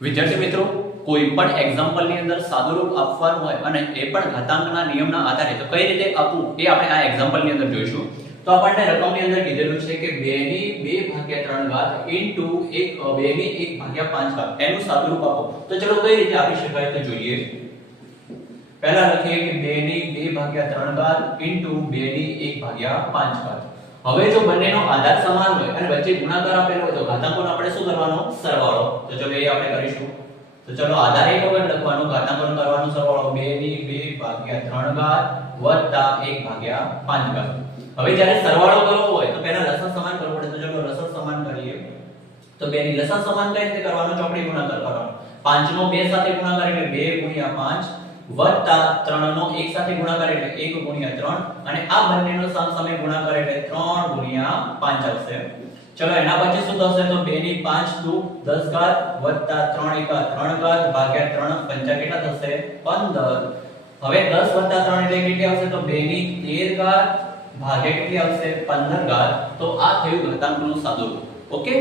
વિદ્યાર્થી મિત્રો, કોઈ પણ એક્ઝામ્પલની અંદર સાદુરૂપ આપવાનું હોય અને એ પણ ઘાતાંકના નિયમના આધારે, તો કઈ રીતે આપવું એ આપણે આ એક્ઝામ્પલની અંદર જોઈશું. તો આપણને રકમની અંદર કીધેલું છે કે 2 ની 2 ભાગ્યા 3 ઘાત ઇન્ટુ 1 2 ની 1 ભાગ્યા 5 ઘાત. એનું સાદુરૂપ આપો. તો ચલો કઈ રીતે આપી શકાય તો જોઈએ. પહેલા લખીએ કે 2 ની 2 ભાગ્યા 3 ઘાત ઇન્ટુ 2 ની 1 ભાગ્યા 5 ઘાત. હવે જો બંનેનો આધાર સમાન હોય અને વચ્ચે ગુણાકાર આપેલો હોય તો ઘાતાંકોનો આપણે શું કરવાનો? સરવાળો. તો ચલો એ આપણે કરીશું. તો ચલો આધાર એક વખત લખવાનો, ઘાતાંકોનો કરવાનો સરવાળો 2 ની 2 ભાગ્યા 3 ઘાત વત્તા 1 ભાગ્યા 5 ઘાત. હવે જ્યારે સરવાળો કરવો હોય તો પહેલા લસાઅ સમાન કરવો પડે. તો ચલો લસાઅ સમાન કરીએ. તો બે ની લસણ સમાન કઈ રીતે કરવાનો? ચોકડી ગુણાકાર કરવાનો. 5 નો 2 સાથે ગુણાકાર એટલે 2 ગુણ્યા 5 વત્તા 3 નો 1 સાથે ગુણાકાર એટલે 1 ગુણ્યા 3 અને આ બંનેનો સામસામે ગુણાકાર એટલે 3 ગુણ્યા 5 આવશે. ચલો, એના પછી શું થશે? તો 2 ની 5 દુ 10 ઘાત વત્તા 3 એકા 3 ઘાત ભાગ્યા 3 પંચા કેટલા થશે? 15 હવે 10 વત્તા 3 એટલે કેટલી આવશે? તો 2 ની 13 ઘાત ભાગ્યા કેટલી આવશે? 15 ઘાત. તો આ થયું ઘાતાંકનું સાદુરૂપ ઓકે?